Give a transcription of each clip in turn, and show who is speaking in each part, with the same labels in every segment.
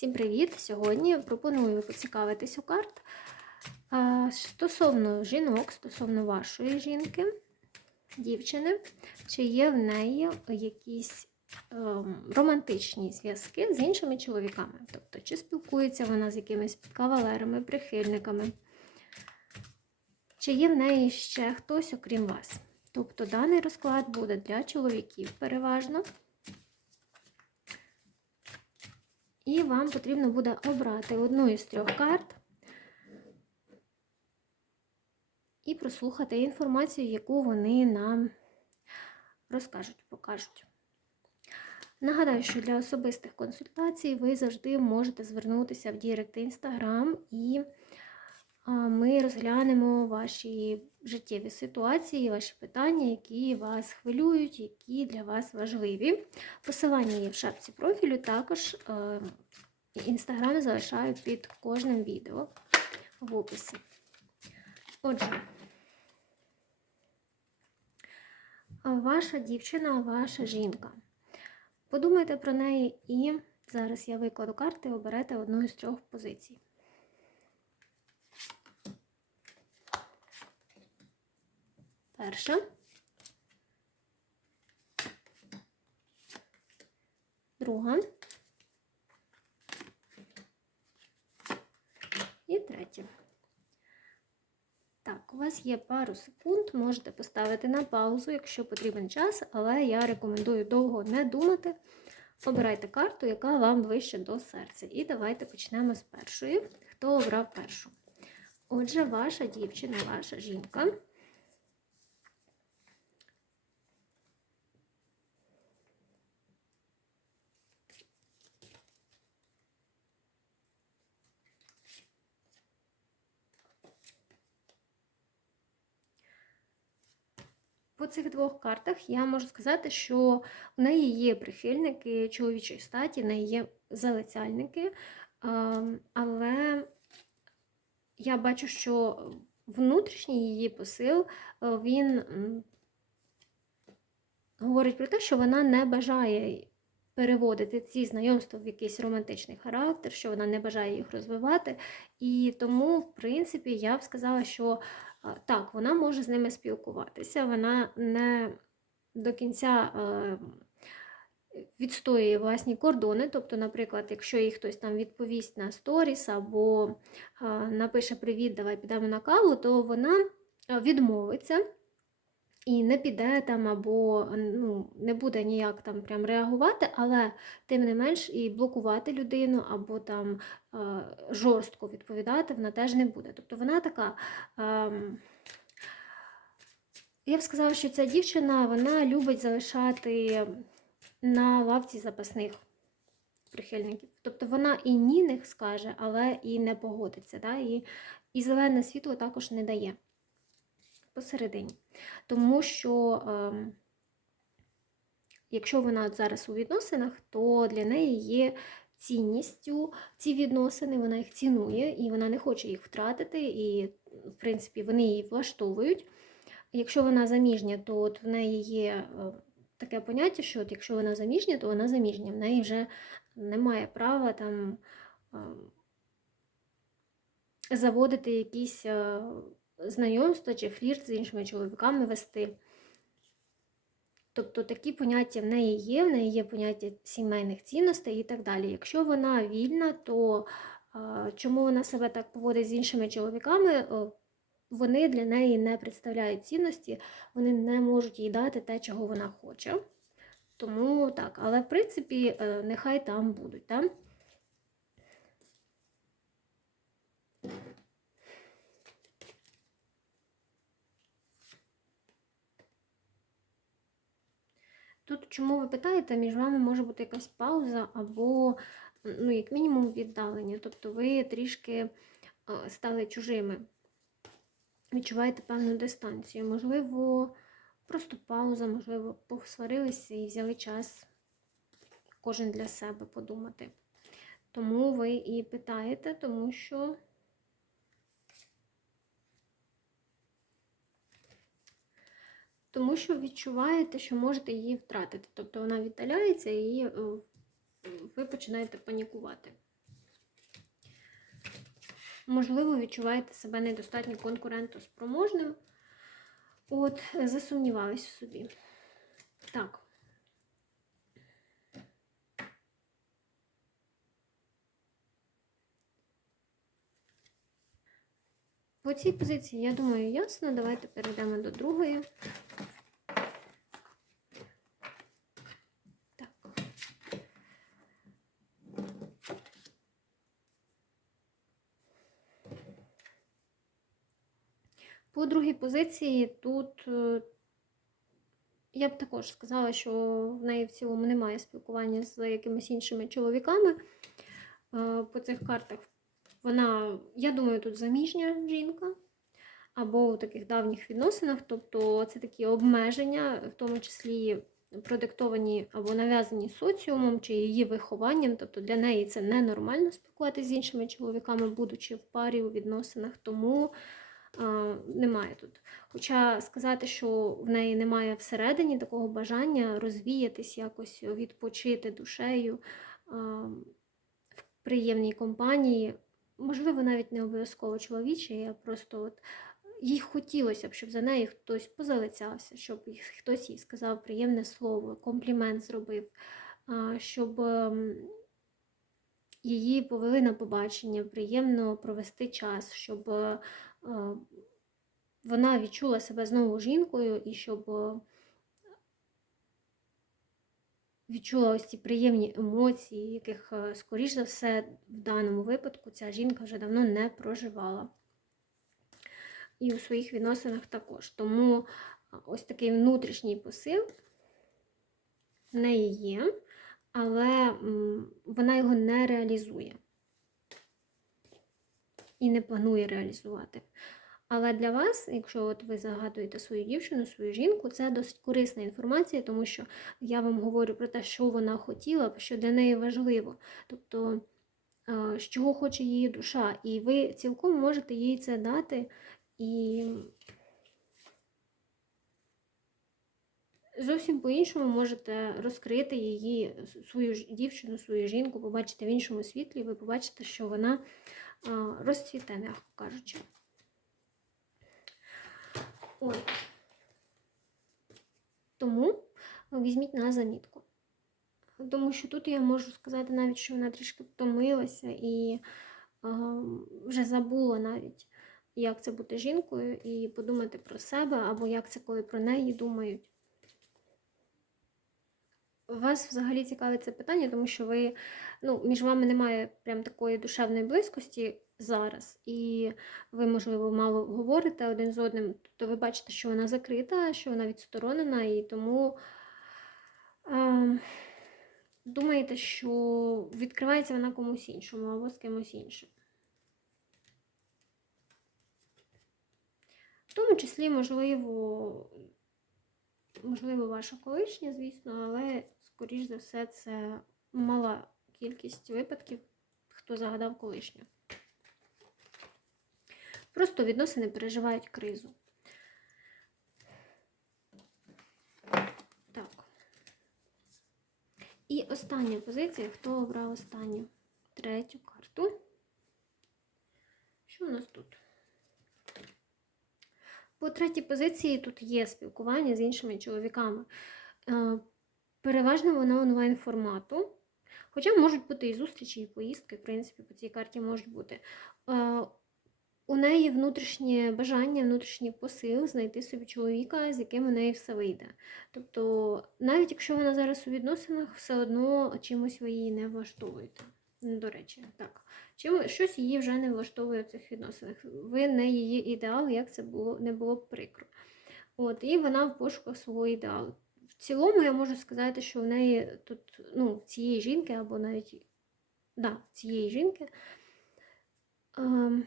Speaker 1: Всім привіт! Сьогодні пропоную поцікавитись у карт стосовно жінок, стосовно вашої жінки, дівчини, чи є в неї якісь ем, романтичні зв'язки з іншими чоловіками. Тобто, чи спілкується вона з якимись кавалерами, прихильниками, чи є в неї ще хтось, окрім вас. Тобто даний розклад буде для чоловіків переважно. І вам потрібно буде обрати одну із трьох карт і прослухати інформацію, яку вони нам розкажуть, покажуть. Нагадаю, що для особистих консультацій ви завжди можете звернутися в Дірект Інстаграм, і ми розглянемо ваші життєві ситуації, ваші питання, які вас хвилюють, які для вас важливі. Посилання є в шапці профілю, також інстаграм залишаю під кожним відео в описі. Отже, ваша дівчина, ваша жінка. Подумайте про неї і зараз я викладу карти, оберете одну із трьох позицій. Перша. Друга. І третя. Так, у вас є пару секунд, можете поставити на паузу, якщо потрібен час, але я рекомендую довго не думати. Обирайте карту, яка вам ближче до серця. І давайте почнемо з першої. Хто обрав першу? Отже, ваша дівчина, ваша жінка. По цих двох картах я можу сказати, що в неї є прихильники чоловічої статі, в неї є залицяльники, але я бачу, що внутрішній її посил він говорить про те, що вона не бажає переводити ці знайомства в якийсь романтичний характер, що вона не бажає їх розвивати. І тому, в принципі, я б сказала, що так, вона може з ними спілкуватися, вона не до кінця е, відстоює власні кордони. Тобто, наприклад, якщо їй хтось там відповість на сторіс або напише Привіт, давай підемо на каву, то вона відмовиться. І не піде там, або ну, не буде ніяк там прям реагувати, але тим не менш і блокувати людину, або там е, жорстко відповідати вона теж не буде. Тобто вона така. Е, я б сказала, що ця дівчина вона любить залишати на лавці запасних прихильників. Тобто вона і ні не скаже, але і не погодиться. Да? І, І зелене світло також не дає посередині. Тому що, е, якщо вона зараз у відносинах, то для неї є цінністю ці відносини, вона їх цінує і вона не хоче їх втратити, і, в принципі, вони її влаштовують. Якщо вона заміжня, то от в неї є е, таке поняття, що от якщо вона заміжня, то вона заміжня. В неї вже немає права там е, заводити якісь е, знайомства чи флірт з іншими чоловіками вести. Тобто такі поняття в неї є, в неї є поняття сімейних цінностей і так далі. Якщо вона вільна, то чому вона себе так поводить з іншими чоловіками, вони для неї не представляють цінності, вони не можуть їй дати те, чого вона хоче. Тому так, але в принципі, е, нехай там будуть. Так? Тут, чому ви питаєте, між вами може бути якась пауза або, ну, як мінімум, віддалення. Тобто ви трішки стали чужими, відчуваєте певну дистанцію. Можливо, просто пауза, можливо, посварилися і взяли час кожен для себе подумати. Тому ви і питаєте, тому що. Тому що відчуваєте, що можете її втратити. Тобто вона віддаляється і е, ви починаєте панікувати. Можливо, відчуваєте себе недостатньо конкурентоспроможним. От, засумнівались в собі. Так. По цій позиції, я думаю, ясно. Давайте перейдемо до другої. Другій позиції тут е, я б також сказала, що в неї в цілому немає спілкування з якимись іншими чоловіками. Е, По цих картах вона, я думаю, тут заміжня жінка, або у таких давніх відносинах, тобто це такі обмеження, в тому числі продиктовані або нав'язані соціумом чи її вихованням. Тобто для неї це ненормально спілкуватися з іншими чоловіками, будучи в парі у відносинах, тому немає тут. Хоча сказати, що в неї немає всередині такого бажання розвіятись, якось відпочити душею в приємній компанії. Можливо, навіть не обов'язково чоловічий, а просто от їй хотілося б, щоб за нею хтось позалицявся, щоб хтось їй сказав приємне слово, комплімент зробив, щоб ем, її повели на побачення, приємно провести час, щоб вона відчула себе знову жінкою і щоб е, відчула ось ці приємні емоції, яких, е, скоріш за все, в даному випадку ця жінка вже давно не проживала. І у своїх відносинах також. Тому ось такий внутрішній посил в неї є, але вона його не реалізує і не планує реалізувати. Але для вас, якщо от ви загадуєте свою дівчину, свою жінку, це досить корисна інформація, тому що я вам говорю про те, що вона хотіла, що для неї важливо. Тобто, е, з чого хоче її душа. І ви цілком можете їй це дати і зовсім по-іншому можете розкрити її, свою дівчину, свою жінку, побачити в іншому світлі, ви побачите, що вона розцвіте, м'яко кажучи. Ой. Тому візьміть на замітку. Тому що тут я можу сказати навіть, що вона трішки втомилася і а, вже забула навіть, як це бути жінкою, і подумати про себе, або як це, коли про неї думають. Вас взагалі цікавить це питання, тому що ви, ну, між вами немає прям такої душевної близькості зараз, і ви, можливо, мало говорите один з одним, то ви бачите, що вона закрита, що вона відсторонена, і тому е, думаєте, що відкривається вона комусь іншому або з кимось іншим. В тому числі, можливо, можливо, ваша колишня, звісно, але, скоріш за все, це мала кількість випадків, хто загадав колишню. Просто відносини переживають кризу. Так. І остання позиція. Хто обрав останню? Третю карту. Що у нас тут? По третій позиції тут є спілкування з іншими чоловіками. Переважно воно онлайн формату. Хоча можуть бути і зустрічі, і поїздки, в принципі, по цій карті можуть бути. У неї внутрішнє бажання, внутрішній посил знайти собі чоловіка, з яким у неї все вийде. Тобто, навіть якщо вона зараз у відносинах, все одно чимось ви її не влаштовуєте. Ну, До речі, так. Чим щось її вже не влаштовує в цих відносинах. Ви не її ідеал, як це було не було б прикро. От, і вона в пошуках свого ідеалу. В цілому я можу сказати, що в неї тут, ну, цієї жінки, або навіть да, цієї жінки. Ем,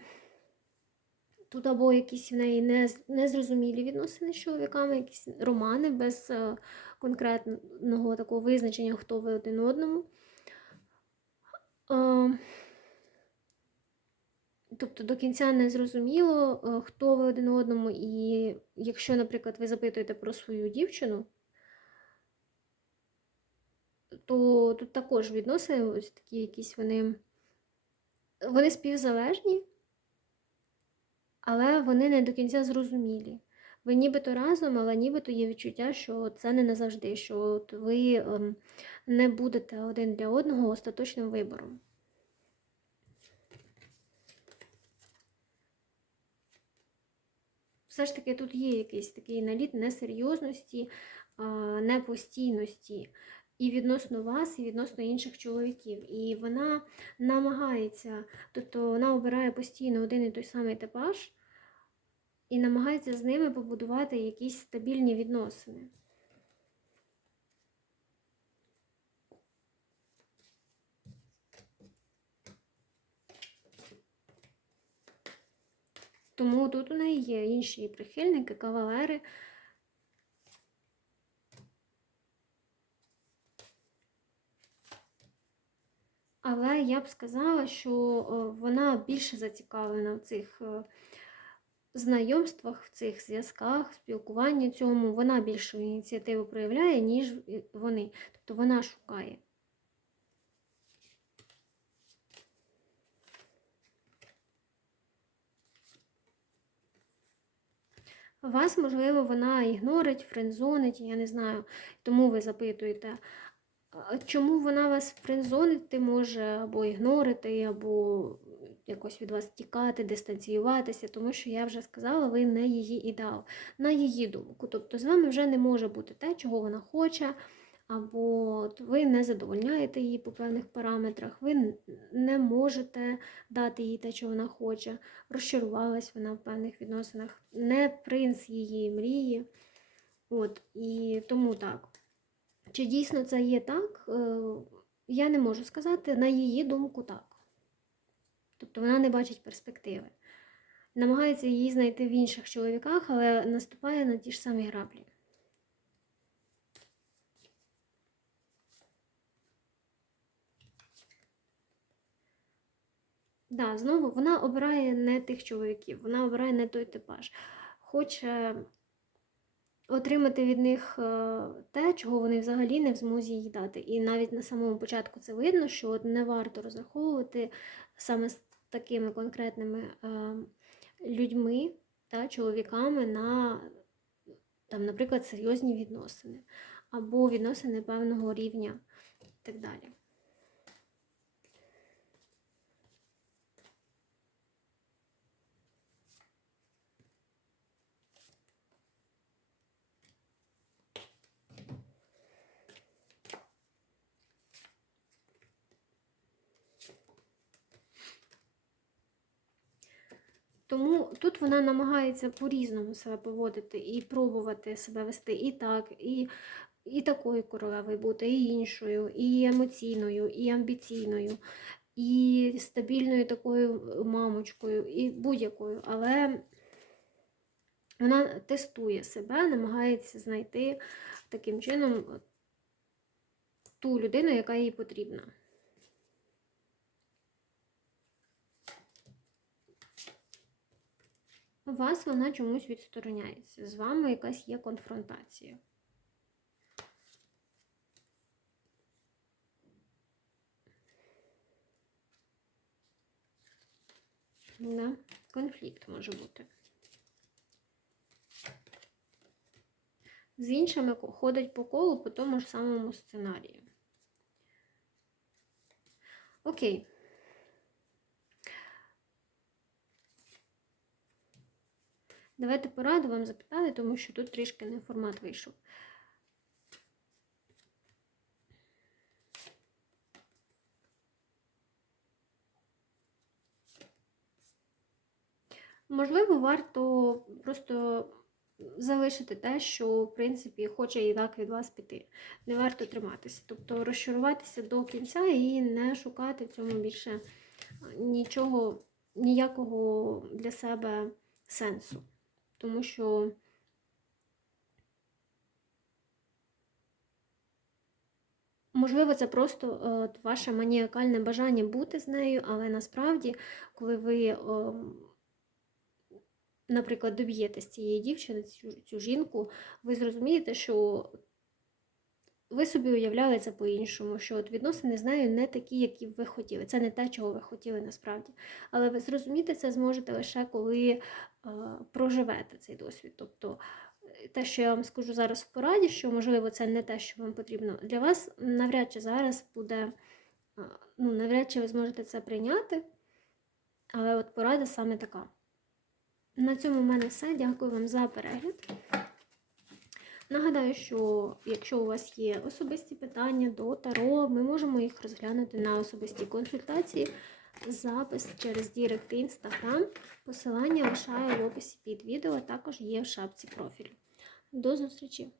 Speaker 1: Тут або якісь в неї нез- незрозумілі відносини з чоловіками, якісь романи без е, конкретного такого визначення, хто ви один одному. Е, Тобто до кінця не зрозуміло, е, хто ви один одному, і якщо, наприклад, ви запитуєте про свою дівчину, то тут також відносини ось такі якісь вони, вони співзалежні, але вони не до кінця зрозумілі. Ви нібито разом, але нібито є відчуття, що це не назавжди, що от ви ем, не будете один для одного остаточним вибором. Все ж таки тут є якийсь такий наліт несерйозності, непостійності і відносно вас, і відносно інших чоловіків. І вона намагається, тобто вона обирає постійно один і той самий типаж і намагається з ними побудувати якісь стабільні відносини. Тому тут у неї є інші прихильники, кавалери. Але я б сказала, що е, вона більше зацікавлена в цих е, знайомствах, в цих зв'язках, спілкуванні цьому. Вона більшу ініціативу проявляє, ніж вони. Тобто вона шукає. Вас, можливо, вона ігнорить, френдзонить, я не знаю. Тому ви запитуєте, чому вона вас френдзонити може, або ігнорити, або якось від вас тікати, дистанціюватися, тому що я вже сказала, ви не її ідеал, на її думку. Тобто з вами вже не може бути те, чого вона хоче, або ви не задовольняєте її по певних параметрах, ви не можете дати їй те, що вона хоче. Розчарувалась вона в певних відносинах, не принц її мрії. От, і тому так. Чи дійсно це є так? Е, Я не можу сказати, на її думку так. Тобто вона не бачить перспективи. Намагається її знайти в інших чоловіках, але наступає на ті ж самі граблі. Да, знову вона обирає не тих чоловіків, вона обирає не той типаж. Хоче отримати від них е, те, чого вони взагалі не в змозі їй дати. І навіть на самому початку це видно, що от не варто розраховувати саме з такими конкретними е, людьми та чоловіками на, там, наприклад, серйозні відносини або відносини певного рівня і так далі. Тому тут вона намагається по-різному себе поводити і пробувати себе вести і так, і, і такою королевою бути, і іншою, і емоційною, і амбіційною, і стабільною такою мамочкою, і будь-якою. Але вона тестує себе, намагається знайти таким чином ту людину, яка їй потрібна. Вас вона чомусь відстороняється. З вами якась є конфронтація. Да? Конфлікт може бути. З іншими ходить по колу по тому ж самому сценарію. Окей. Давайте пораду вам запитаю, тому що тут трішки не формат вийшов. Можливо, варто просто залишити те, що, в принципі, хоче і так від вас піти. Не варто триматися. Тобто розчаруватися до кінця і не шукати в цьому більше нічого, ніякого для себе сенсу. Тому що Можливо, це просто е, от, ваше маніакальне бажання бути з нею, але насправді, коли ви, о, наприклад, доб'єтесь цієї дівчини, цю, цю жінку, ви зрозумієте, що ви собі уявляли це по-іншому, що от відносини з нею не такі, які ви хотіли. Це не те, чого ви хотіли насправді. Але ви зрозуміти це зможете лише коли е, проживете цей досвід. Тобто е, те, що я вам скажу зараз в пораді, що можливо це не те, що вам потрібно для вас, навряд чи зараз буде, е, ну, навряд чи ви зможете це прийняти. Але от порада саме така. На цьому в мене все. Дякую вам за перегляд. Нагадаю, що якщо у вас є особисті питання до Таро, ми можемо їх розглянути на особистій консультації. Запис через Дірект Інстаграм. Посилання лишаю в описі під відео, також є в шапці профілю. До зустрічі!